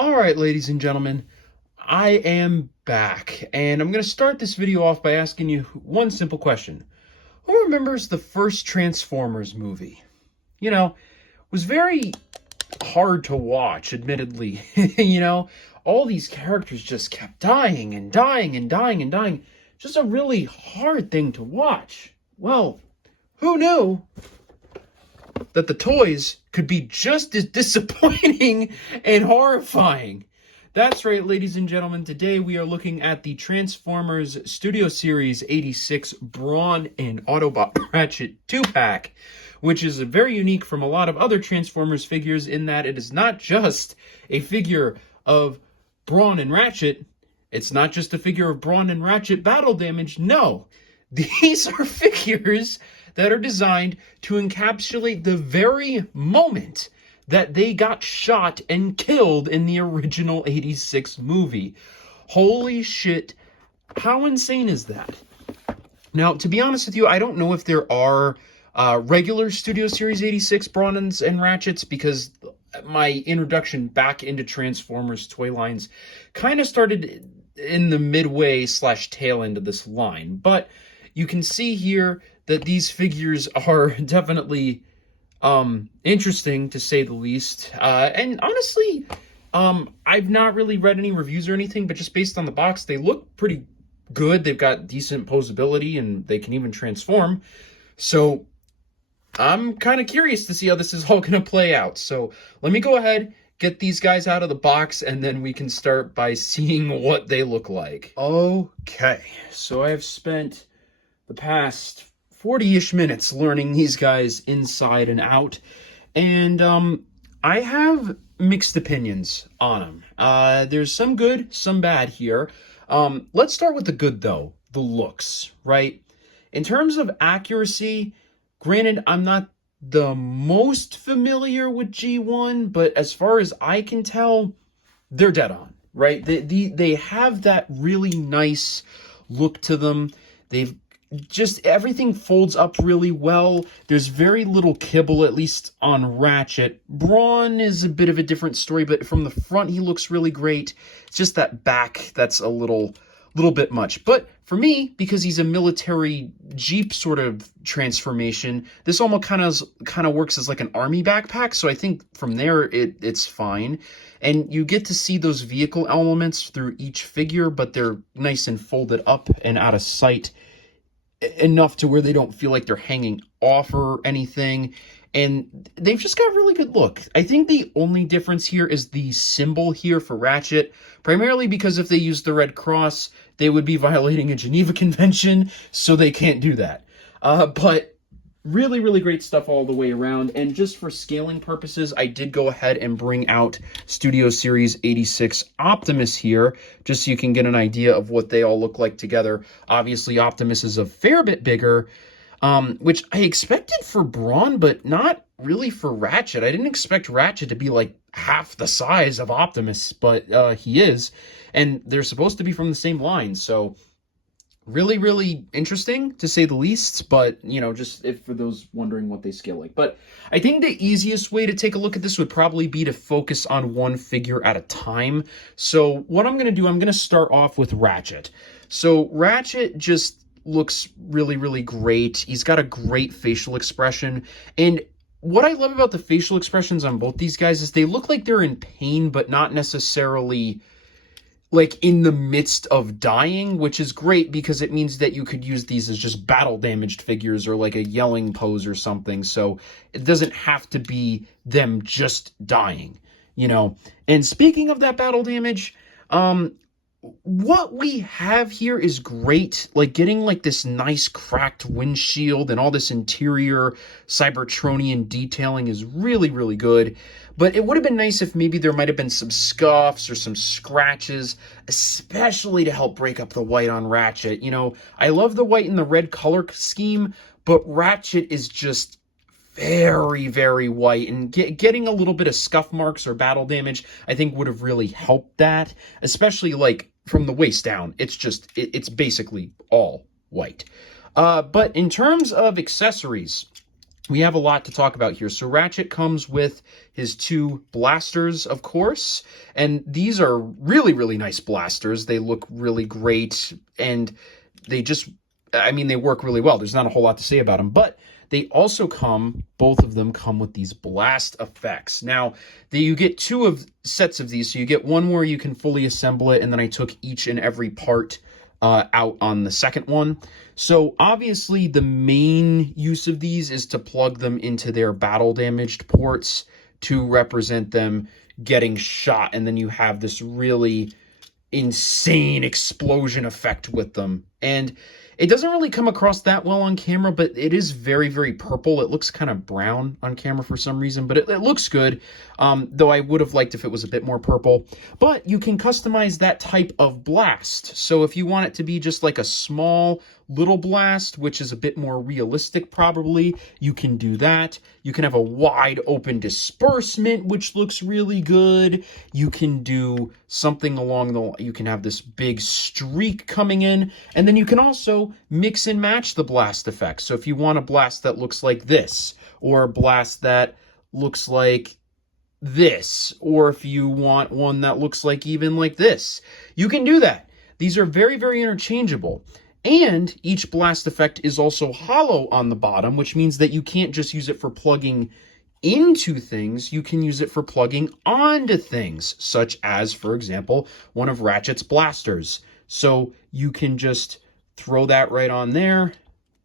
All right, ladies and gentlemen, I am back, and I'm going to start this video off by asking you one simple question. Who remembers the first Transformers movie? It was very hard to watch, admittedly. All these characters just kept dying and dying and dying and dying. Just a really hard thing to watch. Well, who knew that the toys could be just as disappointing and horrifying? That's right, ladies and gentlemen. Today we are looking at the Transformers Studio Series 86 Brawn and Autobot Ratchet 2-pack, which is very unique from a lot of other Transformers figures in that it is not just a figure of Brawn and Ratchet. It's not just a figure of Brawn and Ratchet battle damage. No, these are figures that are designed to encapsulate the very moment that they got shot and killed in the original 86 movie. Holy shit, how insane is that? Now, to be honest with you, I don't know if there are regular Studio Series 86 Brawn's and Ratchets, because my introduction back into Transformers toy lines kind of started in the midway / tail end of this line. But you can see here that these figures are definitely interesting, to say the least. And honestly, I've not really read any reviews or anything, but just based on the box, they look pretty good. They've got decent posability, and they can even transform. So I'm kind of curious to see how this is all going to play out. So let me go ahead, get these guys out of the box, and then we can start by seeing what they look like. Okay, so I've spent the past 40-ish minutes learning these guys inside and out, and I have mixed opinions on them. There's some good, some bad here. Let's start with the good, though. The looks, right? In terms of accuracy, granted, I'm not the most familiar with G1, but as far as I can tell, they're dead on, right? They have that really nice look to them. They've just, everything folds up really well. There's very little kibble, at least on Ratchet. Brawn is a bit of a different story, but from the front, he looks really great. It's just that back that's a little bit much. But for me, because he's a military Jeep sort of transformation, this almost kind of works as like an army backpack. So I think from there, it's fine. And you get to see those vehicle elements through each figure, but they're nice and folded up and out of sight, enough to where they don't feel like they're hanging off or anything. And they've just got a really good look. I think the only difference here is the symbol here for Ratchet, primarily because if they use the Red Cross, they would be violating a Geneva Convention, so they can't do that. But really, really great stuff all the way around. And just for scaling purposes, I did go ahead and bring out Studio Series 86 Optimus here, just so you can get an idea of what they all look like together. Obviously, Optimus is a fair bit bigger, which I expected for Brawn, but not really for Ratchet. I didn't expect Ratchet to be like half the size of Optimus, but he is. And they're supposed to be from the same line, so really, really interesting, to say the least, but, just if for those wondering what they scale like. But I think the easiest way to take a look at this would probably be to focus on one figure at a time. So what I'm going to do, I'm going to start off with Ratchet. So Ratchet just looks really, really great. He's got a great facial expression, and what I love about the facial expressions on both these guys is they look like they're in pain, but not necessarily like in the midst of dying, which is great because it means that you could use these as just battle damaged figures or like a yelling pose or something. So it doesn't have to be them just dying, And speaking of that battle damage, what we have here is great. Like getting like this nice cracked windshield and all this interior Cybertronian detailing is really, really good. But it would have been nice if maybe there might have been some scuffs or some scratches, especially to help break up the white on Ratchet. I love the white and the red color scheme, but Ratchet is just very, very white, and getting a little bit of scuff marks or battle damage, I think would have really helped that, especially like from the waist down. It's basically all white. But in terms of accessories, we have a lot to talk about here. So Ratchet comes with his 2 blasters, of course, and these are really, really nice blasters. They look really great, and they just, I mean, they work really well. There's not a whole lot to say about them, but they also come, both of them come with these blast effects. Now, you get 2 sets of these, so you get one where you can fully assemble it, and then I took each and every part out on the second one. So obviously the main use of these is to plug them into their battle damaged ports to represent them getting shot, and then you have this really insane explosion effect with them. And it doesn't really come across that well on camera, but it is very, very purple. It looks kind of brown on camera for some reason, but it looks good, though I would have liked if it was a bit more purple. But you can customize that type of blast. So if you want it to be just like a small little blast, which is a bit more realistic probably, you can do that. You can have a wide open disbursement, which looks really good. You can do something along the, you can have this big streak coming in, and then you can also mix and match the blast effects. So if you want a blast that looks like this, or a blast that looks like this, or if you want one that looks like even like this, you can do that. These are very, very interchangeable. And each blast effect is also hollow on the bottom, which means that you can't just use it for plugging into things, you can use it for plugging onto things, such as, for example, one of Ratchet's blasters. So you can just throw that right on there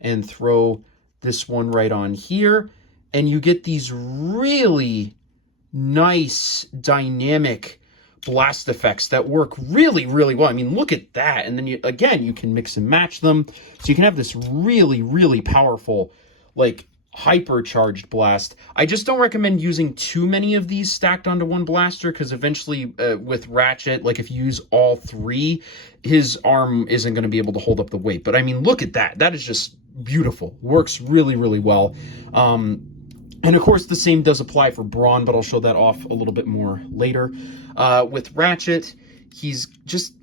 and throw this one right on here, and you get these really nice dynamic blast effects that work really, really well. I mean, look at that. And then you, again, you can mix and match them. So you can have this really, really powerful, like, hypercharged blast. I just don't recommend using too many of these stacked onto one blaster, because eventually with Ratchet, like if you use all 3, his arm isn't going to be able to hold up the weight. But I mean, look at that. That is just beautiful. Works really, really well. And of course, the same does apply for Brawn, but I'll show that off a little bit more later. With Ratchet, he's just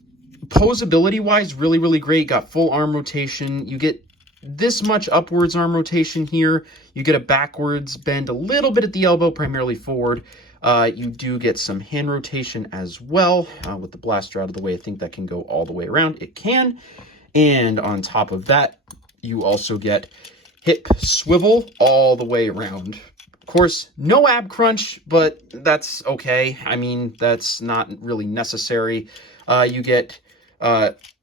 posability-wise really, really great. Got full arm rotation. You get this much upwards arm rotation here. You get a backwards bend a little bit at the elbow, primarily forward. You do get some hand rotation as well. With the blaster out of the way, I think that can go all the way around. It can. And on top of that, you also get hip swivel all the way around. Of course, no ab crunch, but that's okay. I mean, that's not really necessary. You get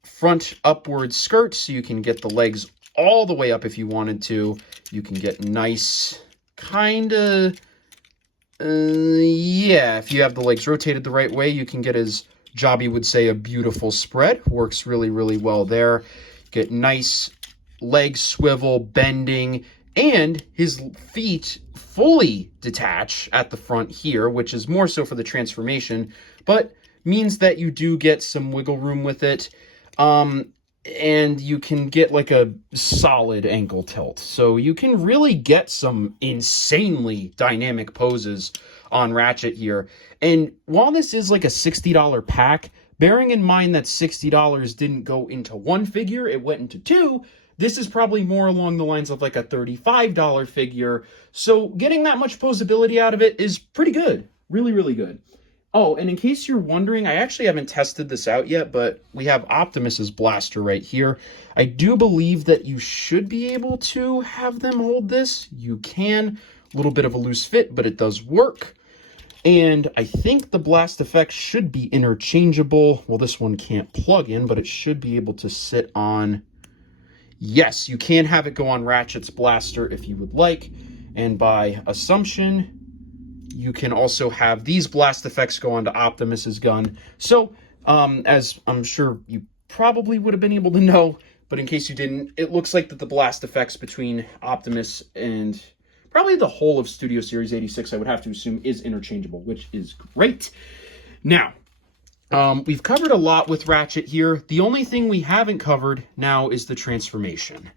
front upward skirt, so you can get the legs all the way up if you wanted to. You can get nice, kind of, yeah, if you have the legs rotated the right way, you can get, as Jobby would say, a beautiful spread. Works really, really well there. Get nice leg swivel, bending, and his feet fully detach at the front here, which is more so for the transformation, but means that you do get some wiggle room with it. And you can get like a solid ankle tilt. So you can really get some insanely dynamic poses on Ratchet here. And while this is like a $60 pack, bearing in mind that $60 didn't go into one figure, it went into 2, this is probably more along the lines of like a $35 figure. So getting that much posability out of it is pretty good. Really, really good. Oh, and in case you're wondering, I actually haven't tested this out yet, but we have Optimus's blaster right here. I do believe that you should be able to have them hold this. You can. A little bit of a loose fit, but it does work. And I think the blast effect should be interchangeable. Well, this one can't plug in, but it should be able to sit on... Yes, you can have it go on Ratchet's blaster if you would like. And by assumption, you can also have these blast effects go onto Optimus's gun. So, as I'm sure you probably would have been able to know, but in case you didn't, it looks like that the blast effects between Optimus and probably the whole of Studio Series 86, I would have to assume, is interchangeable, which is great. Now, we've covered a lot with Ratchet here. The only thing we haven't covered now is the transformation.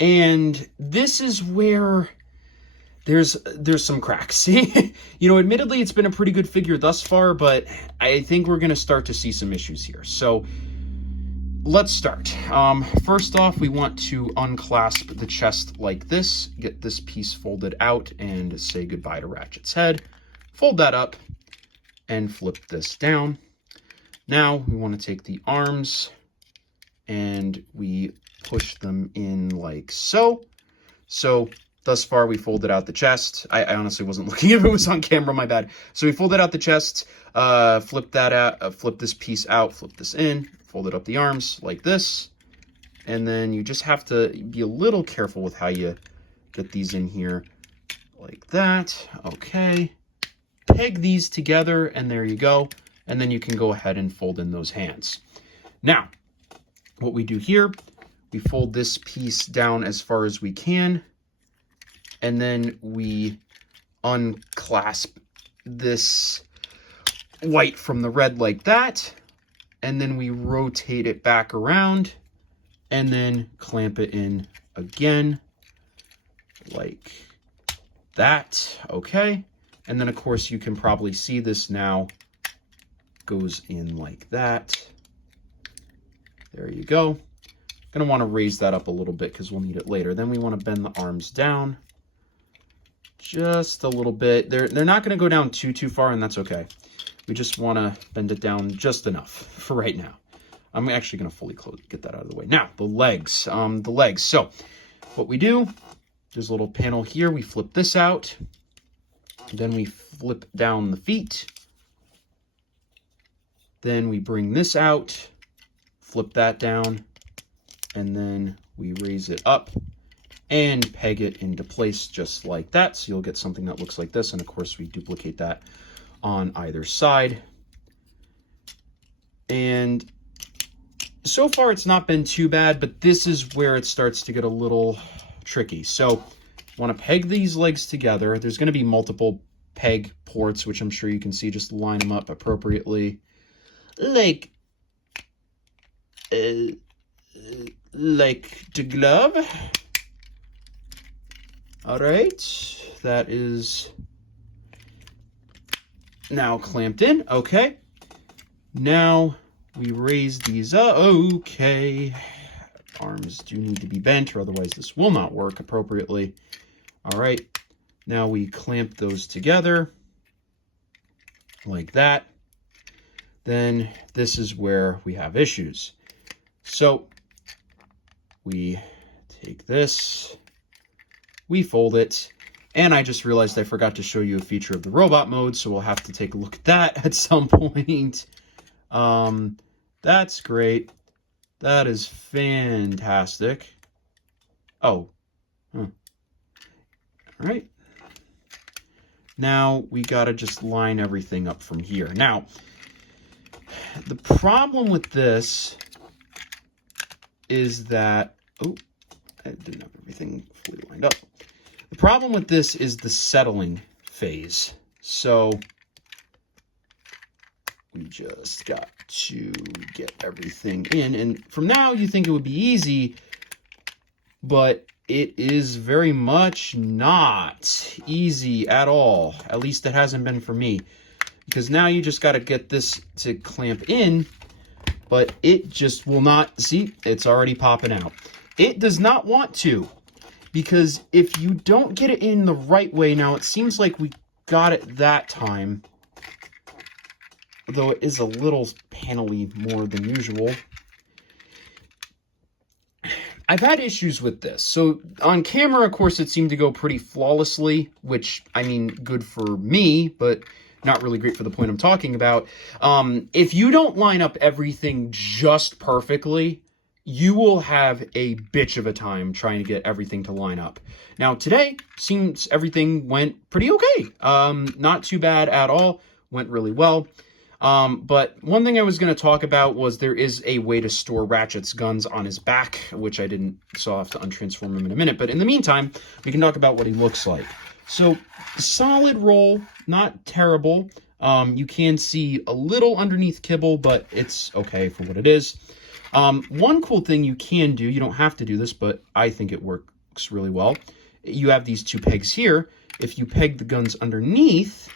And this is where there's some cracks. You know, admittedly, it's been a pretty good figure thus far, but I think we're going to start to see some issues here. So let's start. First off, we want to unclasp the chest like this, get this piece folded out, and say goodbye to Ratchet's head. Fold that up and flip this down. Now we want to take the arms and we push them in like so. So thus far we folded out the chest. I honestly wasn't looking if it was on camera, my bad. So we folded out the chest, flip that out, flip this piece out, flip this in, folded up the arms like this. And then you just have to be a little careful with how you get these in here like that. Okay. Peg these together and there you go. And then you can go ahead and fold in those hands. Now, what we do here, we fold this piece down as far as we can, and then we unclasp this white from the red like that, and then we rotate it back around, and then clamp it in again, like that, okay? And then, of course, you can probably see this now goes in like that. There you go. Gonna want to raise that up a little bit because we'll need it later. Then we want to bend the arms down just a little bit. They're not going to go down too far, and that's okay. We just want to bend it down just enough for right now. I'm actually going to fully get that out of the way. Now, the legs. So what we do, there's a little panel here. We flip this out. Then we flip down the feet. Then we bring this out, flip that down, and then we raise it up and peg it into place just like that. So you'll get something that looks like this. And of course we duplicate that on either side. And so far it's not been too bad, but this is where it starts to get a little tricky. So want to peg these legs together. There's going to be multiple peg ports, which I'm sure you can see. Just line them up appropriately. Like the glove. All right, that is now clamped in. Okay, now we raise these up. Okay, arms do need to be bent, or otherwise this will not work appropriately. All right, now we clamp those together like that. Then this is where we have issues. So we take this, we fold it, and I just realized I forgot to show you a feature of the robot mode, so we'll have to take a look at that at some point. That's great. That is fantastic. Oh. All right. Now we gotta just line everything up from here. Now, the problem with this is that, oh, I didn't have everything fully lined up. The problem with this is the settling phase. So we just got to get everything in. And from now, you think it would be easy, but it is very much not easy at all. At least it hasn't been for me. Because now you just got to get this to clamp in, but it just will not. See, it's already popping out. It does not want to, because if you don't get it in the right way, now it seems like we got it that time, though it is a little panel-y more than usual. I've had issues with this. So on camera, of course, it seemed to go pretty flawlessly, which, I mean, good for me, but not really great for the point I'm talking about. If you don't line up everything just perfectly, you will have a bitch of a time trying to get everything to line up. Now, today, seems everything went pretty okay. Not too bad at all. Went really well. But one thing I was going to talk about was there is a way to store Ratchet's guns on his back, which I didn't, so I'll have to untransform him in a minute. But in the meantime, we can talk about what he looks like. So, solid roll, not terrible. You can see a little underneath kibble, but it's okay for what it is. One cool thing you can do, you don't have to do this, but I think it works really well. You have these two pegs here. If you peg the guns underneath,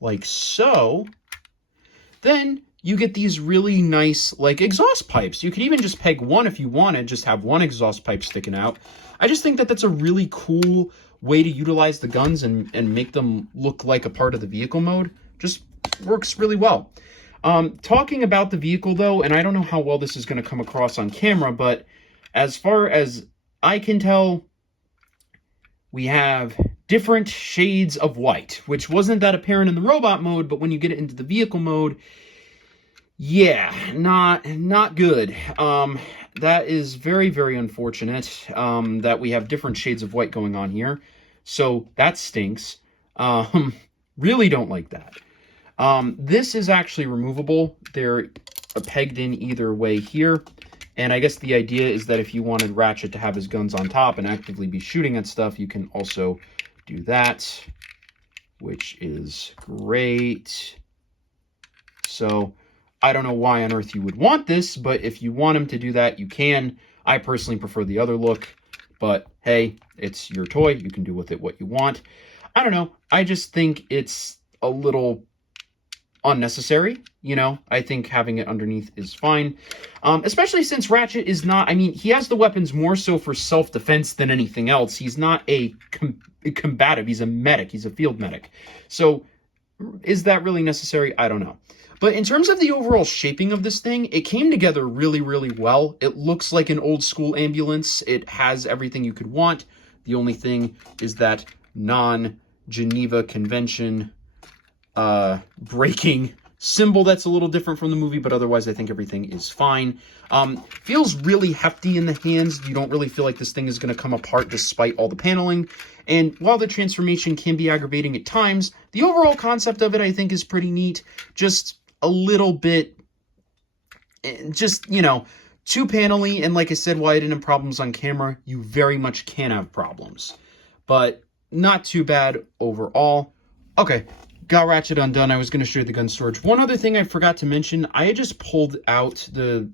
like so, then you get these really nice, like, exhaust pipes. You could even just peg one if you wanted, just have one exhaust pipe sticking out. I just think that that's a really cool way to utilize the guns and make them look like a part of the vehicle mode. Just works really well. Talking about the vehicle, though, and I don't know how well this is going to come across on camera, but as far as I can tell, we have different shades of white, which wasn't that apparent in the robot mode, but when you get it into the vehicle mode, yeah, not good. That is very, very unfortunate, that we have different shades of white going on here. So that stinks. Really don't like that. This is actually removable. They're pegged in either way here. And I guess the idea is that if you wanted Ratchet to have his guns on top and actively be shooting at stuff, you can also do that, which is great. So I don't know why on earth you would want this, but if you want him to do that, you can. I personally prefer the other look, but hey, it's your toy. You can do with it what you want. I don't know. I just think it's a little unnecessary. You know, I think having it underneath is fine, especially since Ratchet is not, I mean, he has the weapons more so for self-defense than anything else. He's not a combative. He's a medic. He's a field medic. So is that really necessary? I don't know. But in terms of the overall shaping of this thing, it came together really, really well. It looks like an old school ambulance. It has everything you could want. The only thing is that non-Geneva Convention breaking symbol that's a little different from the movie, but otherwise I think everything is fine. Feels really hefty in the hands. You don't really feel like this thing is going to come apart despite all the paneling. And while the transformation can be aggravating at times, the overall concept of it I think is pretty neat. Just a little bit, just, you know, too panely. And like I said, while I didn't have problems on camera, you very much can have problems. But not too bad overall. Okay, got Ratchet undone. I was going to show you the gun storage. One other thing I forgot to mention, I had just pulled out the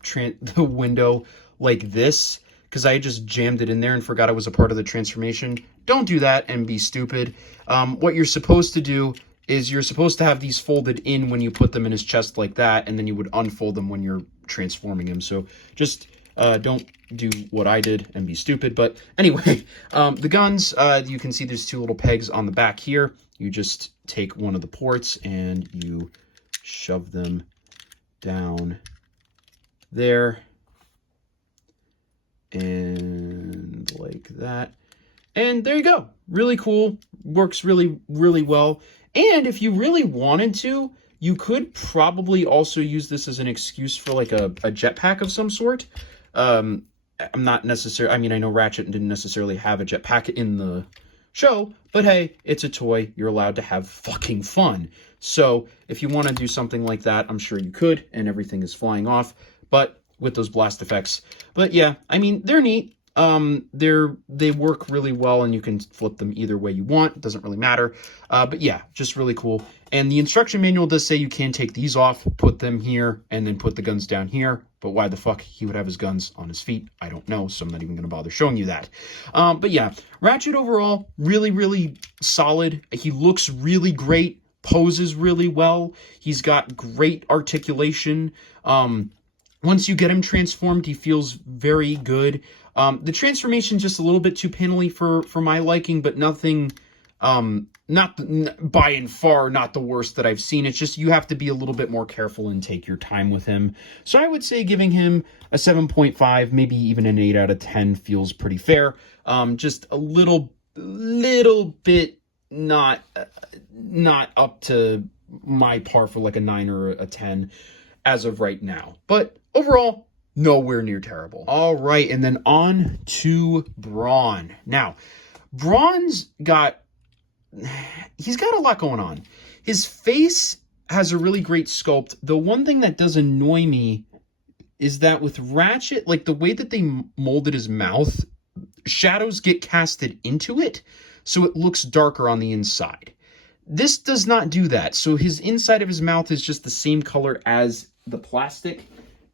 window like this because I just jammed it in there and forgot it was a part of the transformation. Don't do that and be stupid. What you're supposed to do is you're supposed to have these folded in when you put them in his chest like that, and then you would unfold them when you're transforming him. So just don't do what I did and be stupid. But anyway, the guns, you can see there's two little pegs on the back here. You just take one of the ports and you shove them down there and like that. And there you go. Really cool. Works really, really well. And if you really wanted to, you could probably also use this as an excuse for like a jetpack of some sort. I'm not necessarily, I mean, I know Ratchet didn't necessarily have a jetpack in the show, but hey, it's a toy. You're allowed to have fucking fun. So if you want to do something like that, I'm sure you could, and everything is flying off, but with those blast effects. But yeah, I mean, they're neat. They work really well, and you can flip them either way you want. It doesn't really matter. But yeah, just really cool. And the instruction manual does say you can take these off, put them here, and then put the guns down here. But why the fuck he would have his guns on his feet, I don't know. So I'm not even going to bother showing you that. But yeah, Ratchet overall, really, really solid. He looks really great, poses really well. He's got great articulation. Once you get him transformed, he feels very good. The transformation just a little bit too panely for my liking, but nothing, not by and far not the worst that I've seen. It's just you have to be a little bit more careful and take your time with him. So I would say giving him a 7.5, maybe even an 8 out of 10 feels pretty fair. Just a little bit not up to my par for like a 9 or a 10 as of right now. But overall, nowhere near terrible. All right, and then on to Brawn. Now, Brawn's he's got a lot going on. His face has a really great sculpt. The one thing that does annoy me is that with Ratchet, like the way that they molded his mouth, shadows get casted into it, so it looks darker on the inside. This does not do that. So his inside of his mouth is just the same color as the plastic.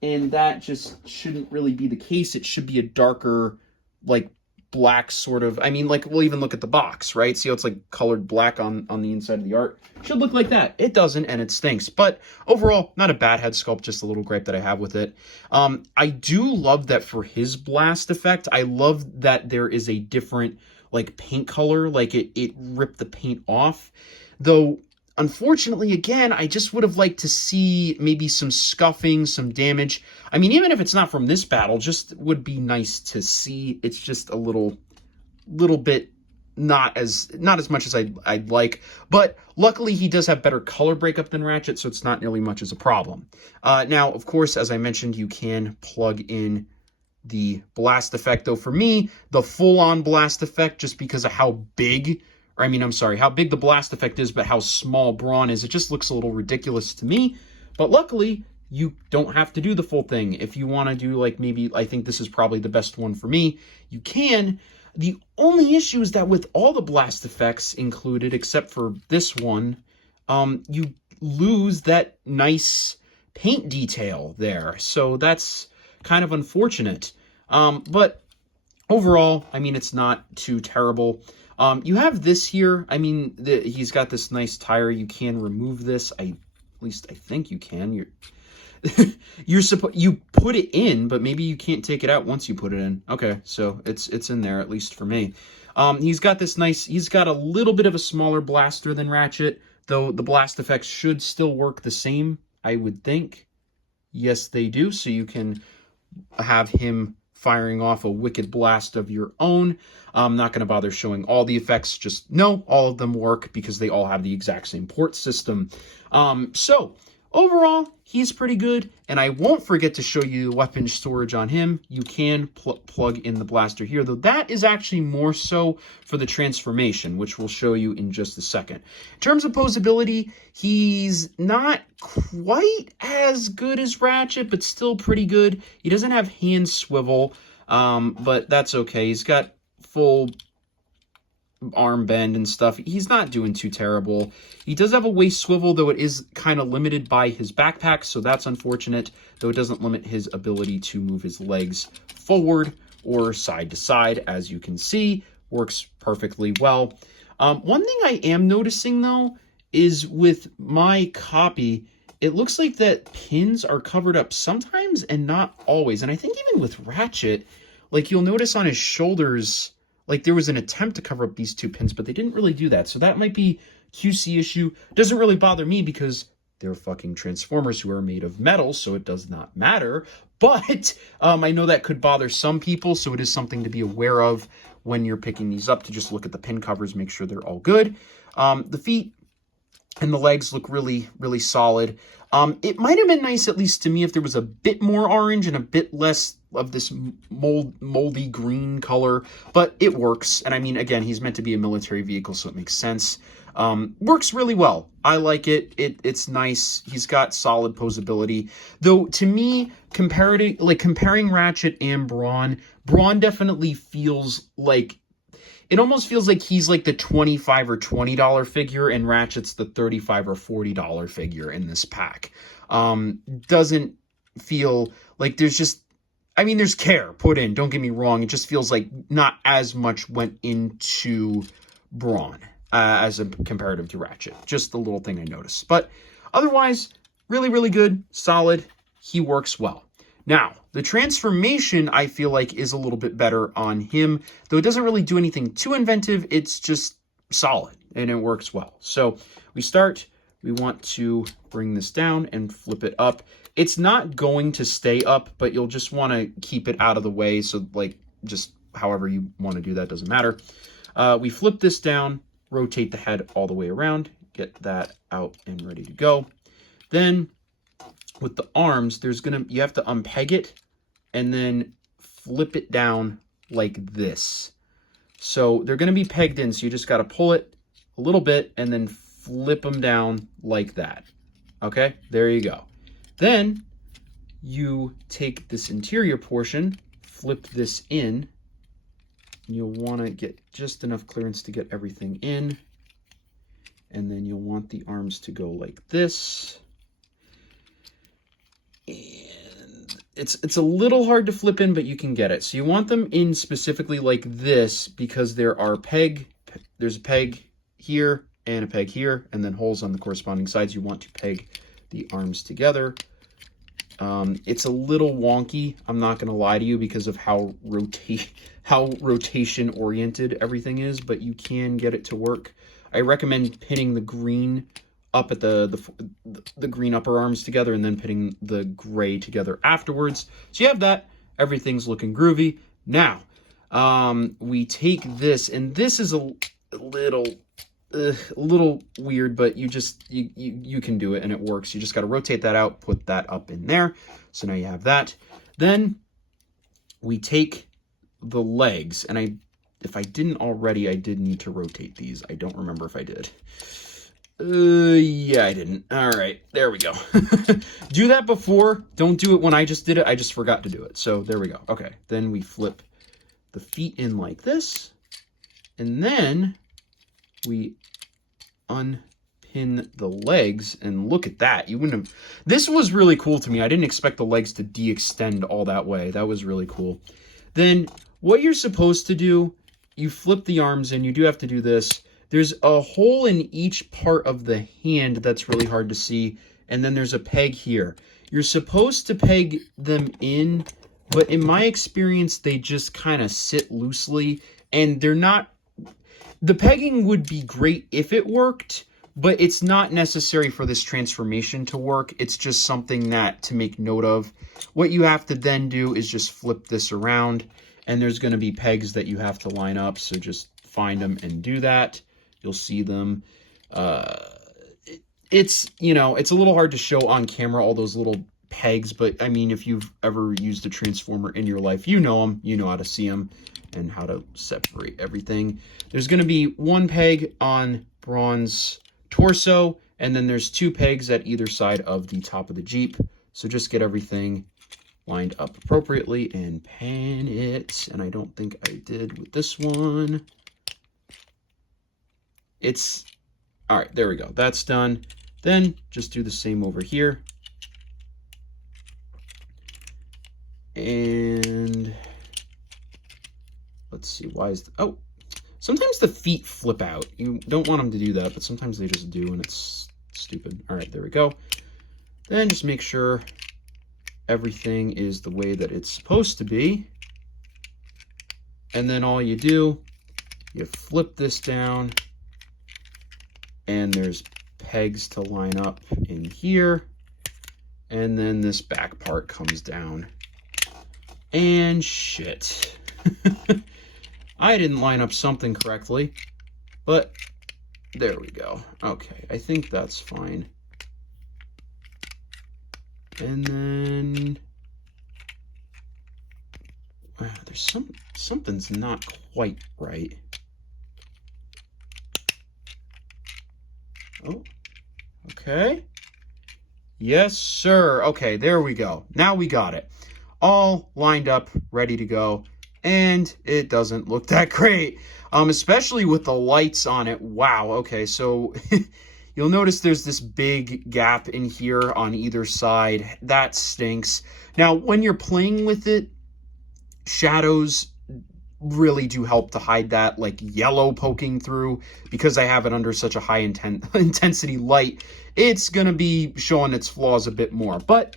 And that just shouldn't really be the case. It should be a darker, like, black sort of, I mean, like, we'll even look at the box, right? See how it's like colored black on the inside of the art? Should look like that. It doesn't, and it stinks. But overall, not a bad head sculpt, just a little gripe that I have with it. I do love that for his blast effect, I love that there is a different, like, paint color, like it ripped the paint off. Though, unfortunately, again, I just would have liked to see maybe some scuffing, some damage. I mean, even if it's not from this battle, just would be nice to see. It's just a little bit not as much as I'd like. But luckily, he does have better color breakup than Ratchet, so it's not nearly much as a problem. Now, of course, as I mentioned, you can plug in the blast effect. Though for me, the full-on blast effect, just because of how big, or I mean, I'm sorry, how big the blast effect is, but how small Brawn is, it just looks a little ridiculous to me. But luckily, you don't have to do the full thing. If you want to do, like, maybe, I think this is probably the best one for me, you can. The only issue is that with all the blast effects included, except for this one, you lose that nice paint detail there. So that's kind of unfortunate. But overall, I mean, it's not too terrible. You have this here. I mean, he's got this nice tire. You can remove this. At least I think you can. You put it in, but maybe you can't take it out once you put it in. Okay, so it's in there, at least for me. He's got a little bit of a smaller blaster than Ratchet, though the blast effects should still work the same, I would think. Yes, they do. So you can have him firing off a wicked blast of your own. I'm not going to bother showing all the effects. Just know all of them work because they all have the exact same port system. So overall, he's pretty good, and I won't forget to show you the weapon storage on him. You can plug in the blaster here, though that is actually more so for the transformation, which we'll show you in just a second. In terms of posability, he's not quite as good as Ratchet, but still pretty good. He doesn't have hand swivel, but that's okay. He's got full arm bend and stuff. He's not doing too terrible. He does have a waist swivel, though it is kind of limited by his backpack, so that's unfortunate, though it doesn't limit his ability to move his legs forward or side to side. As you can see, works perfectly well. One thing I am noticing, though, is with my copy, it looks like that pins are covered up sometimes and not always. And I think even with Ratchet, like, you'll notice on his shoulders, like, there was an attempt to cover up these two pins, but they didn't really do that. So that might be QC issue. Doesn't really bother me because they're fucking Transformers who are made of metal, so it does not matter. But I know that could bother some people, so it is something to be aware of when you're picking these up, to just look at the pin covers, make sure they're all good. The feet and the legs look really, really solid. It might have been nice, at least to me, if there was a bit more orange and a bit less of this moldy green color, but it works. And I mean, again, he's meant to be a military vehicle, so it makes sense. Works really well. I like it. It's nice. He's got solid posability. Though, to me, comparing Ratchet and Brawn definitely feels like, it almost feels like he's like the $25 or $20 figure, and Ratchet's the $35 or $40 figure in this pack. Doesn't feel like there's just, I mean, there's care put in, don't get me wrong. It just feels like not as much went into Brawn as a comparative to Ratchet. Just the little thing I noticed. But otherwise, really, really good, solid. He works well. Now, the transformation, I feel like, is a little bit better on him, though it doesn't really do anything too inventive. It's just solid, and it works well. So we want to bring this down and flip it up. It's not going to stay up, but you'll just want to keep it out of the way. So, like, just however you want to do that, doesn't matter. We flip this down, rotate the head all the way around, get that out and ready to go. Then with the arms, you have to unpeg it and then flip it down like this. So they're going to be pegged in, so you just got to pull it a little bit and then flip them down like that. Okay, there you go. Then you take this interior portion, flip this in, and you'll want to get just enough clearance to get everything in. And then you'll want the arms to go like this. And it's a little hard to flip in, but you can get it. So you want them in specifically like this because there's a peg here and a peg here, and then holes on the corresponding sides. You want to peg the arms together. It's a little wonky, I'm not going to lie to you, because of how rotation oriented everything is, but you can get it to work. I recommend pinning the green up at the green upper arms together and then pinning the gray together afterwards. So you have that. Everything's looking groovy. Now, we take this, and this is a little weird, but you can do it and it works. You just got to rotate that out, put that up in there. So now you have that. Then we take the legs, and if I didn't already, I did need to rotate these. I don't remember if I did. Yeah, I didn't. All right, there we go. Do that before. Don't do it when I just did it. I just forgot to do it. So there we go. Okay, then we flip the feet in like this, and then we unpin the legs, and look at that. You wouldn't have... This was really cool to me. I didn't expect the legs to de-extend all that way. That was really cool. Then what you're supposed to do, you flip the arms in. You do have to do this. There's a hole in each part of the hand that's really hard to see, and then there's a peg here. You're supposed to peg them in, but in my experience, they just kind of sit loosely, and they're not... The pegging would be great if it worked, but it's not necessary for this transformation to work. It's just something that to make note of. What you have to then do is just flip this around, and there's going to be pegs that you have to line up, so just find them and do that. You'll see them. It's a little hard to show on camera, all those little pegs, but I mean, if you've ever used a transformer in your life, you know them, you know how to see them and how to separate everything. There's going to be one peg on Brawn's torso, and then there's two pegs at either side of the top of the Jeep. So just get everything lined up appropriately and pan it. And I don't think I did with this one. It's all right. There we go. That's done. Then just do the same over here. And let's see, why is sometimes the feet flip out. You don't want them to do that, but sometimes they just do, and it's stupid. All right, there we go. Then just make sure everything is the way that it's supposed to be. And then all you do, you flip this down, and there's pegs to line up in here. And then this back part comes down. And shit. I didn't line up something correctly, but there we go. Okay, I think that's fine. And then, wow, there's something's not quite right. Oh, okay. Yes, sir. Okay, there we go. Now we got it. All lined up, ready to go. And it doesn't look that great, especially with the lights on it. Wow, okay, so you'll notice there's this big gap in here on either side. That stinks. Now, when you're playing with it, shadows really do help to hide that, like yellow poking through. Because I have it under such a high intensity light, it's going to be showing its flaws a bit more. But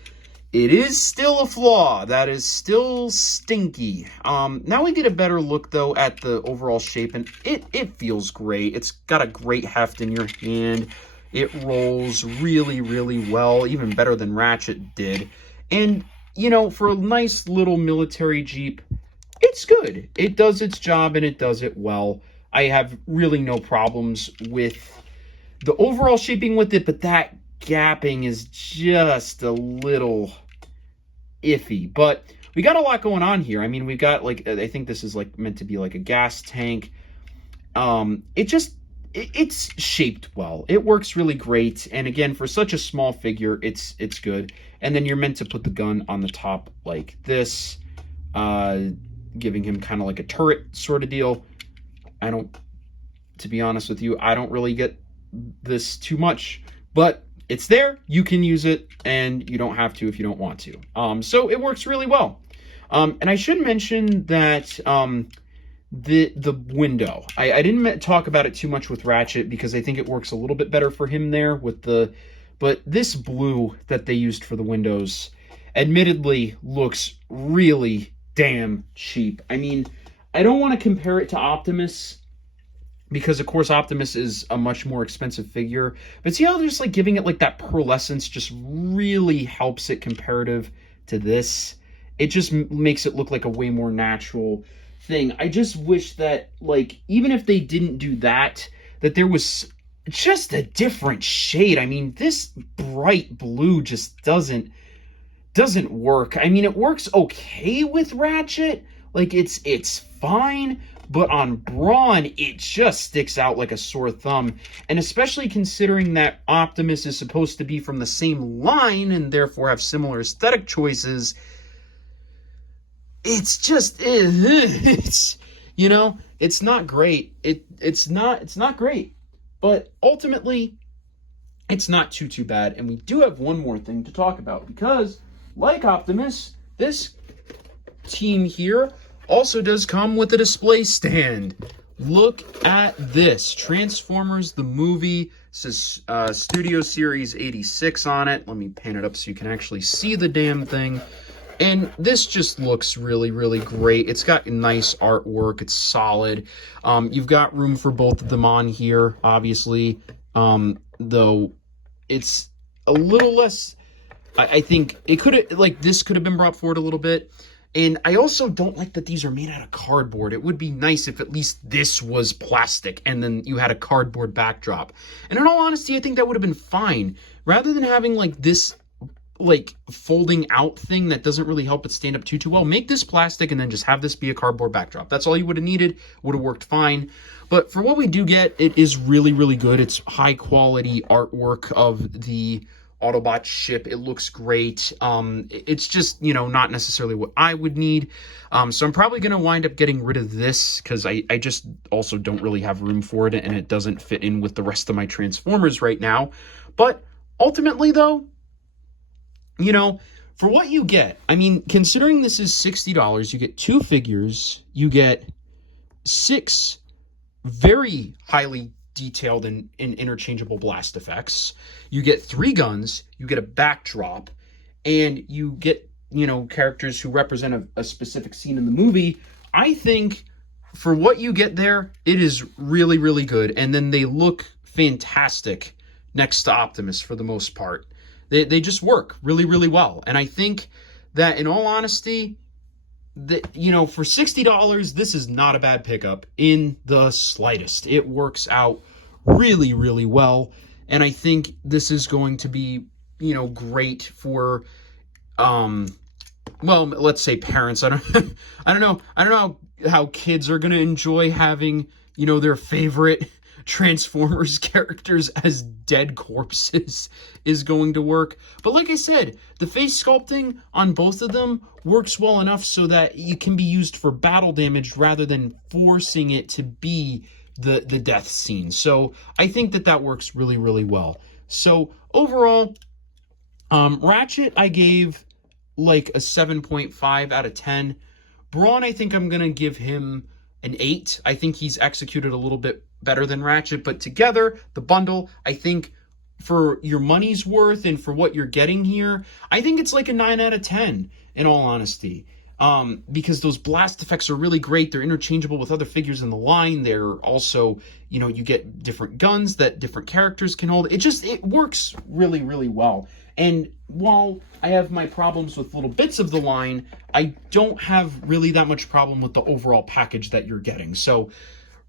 it is still a flaw. That is still stinky. Now we get a better look, though, at the overall shape, and it feels great. It's got a great heft in your hand. It rolls really, really well, even better than Ratchet did. And, you know, for a nice little military Jeep, it's good. It does its job, and it does it well. I have really no problems with the overall shaping with it, but that gapping is just a little iffy. But we got a lot going on here. I mean, we've got, like, I think this is like meant to be like a gas tank. It's shaped well. It works really great. And again, for such a small figure, it's good. And then you're meant to put the gun on the top like this, giving him kind of like a turret sort of deal. To be honest with you, I don't really get this too much, but it's there, you can use it, and you don't have to if you don't want to. So it works really well. And I should mention that the window. I didn't talk about it too much with Ratchet because I think it works a little bit better for him there with but this blue that they used for the windows admittedly looks really damn cheap. I mean, I don't want to compare it to Optimus because, of course, Optimus is a much more expensive figure. But see how just like giving it like that pearlescence just really helps it comparative to this? It just makes it look like a way more natural thing. I just wish that, like, even if they didn't do that, that there was just a different shade. I mean, this bright blue just doesn't work. I mean, it works okay with Ratchet. Like, it's fine. But on Brawn, it just sticks out like a sore thumb. And especially considering that Optimus is supposed to be from the same line and therefore have similar aesthetic choices, it's just, it's, you know, it's not great. It's not great. But ultimately, it's not too bad. And we do have one more thing to talk about because, like Optimus, this team here also does come with a display stand. Look at this. Transformers the movie. Says Studio Series 86 on it. Let me paint it up so you can actually see the damn thing. And this just looks really, really great. It's got nice artwork. It's solid. You've got room for both of them on here, obviously. Though it's a little less... I think it could have... Like, this could have been brought forward a little bit. And I also don't like that these are made out of cardboard. It would be nice if at least this was plastic and then you had a cardboard backdrop. And in all honesty, I think that would have been fine. Rather than having like this like folding out thing that doesn't really help it stand up too well, make this plastic and then just have this be a cardboard backdrop. That's all you would have needed. Would have worked fine. But for what we do get, it is really, really good. It's high quality artwork of the Autobot ship. It looks great. It's just, you know, not necessarily what I would need. So I'm probably going to wind up getting rid of this because I just also don't really have room for it and it doesn't fit in with the rest of my Transformers right now. But ultimately, though, you know, for what you get, I mean, considering this is $60, you get 2 figures, you get 6 very highly detailed and interchangeable blast effects. You get 3 guns, you get a backdrop, and you get, you know, characters who represent a specific scene in the movie. I think for what you get there, it is really, really good. And then they look fantastic next to Optimus for the most part. They just work really, really well. And I think that, in all honesty, that, you know, for $60, this is not a bad pickup in the slightest. It works out really, really well. And I think this is going to be, you know, great for, well, let's say parents. I don't know how kids are going to enjoy having, you know, their favorite Transformers characters as dead corpses is going to work. But like I said, the face sculpting on both of them works well enough so that it can be used for battle damage rather than forcing it to be the death scene. So I think that works really, really well. So overall, Ratchet I gave like a 7.5 out of 10. Brawn, I think I'm going to give him an 8. I think he's executed a little bit better than Ratchet, but together, the bundle, I think for your money's worth and for what you're getting here, I think it's like a 9 out of 10, in all honesty. Because those blast effects are really great. They're interchangeable with other figures in the line. They're also, you know, you get different guns that different characters can hold. It works really, really well. And while I have my problems with little bits of the line, I don't have really that much problem with the overall package that you're getting. So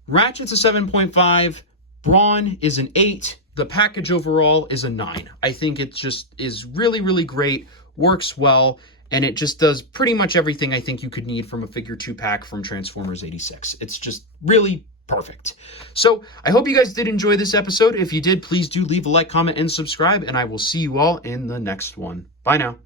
Ratchet's a 7.5, Brawn is an 8, the package overall is a 9. I think it just is really, really great, works well, and it just does pretty much everything I think you could need from a figure 2-pack from Transformers 86. It's just really perfect. So I hope you guys did enjoy this episode. If you did, please do leave a like, comment, and subscribe, and I will see you all in the next one. Bye now.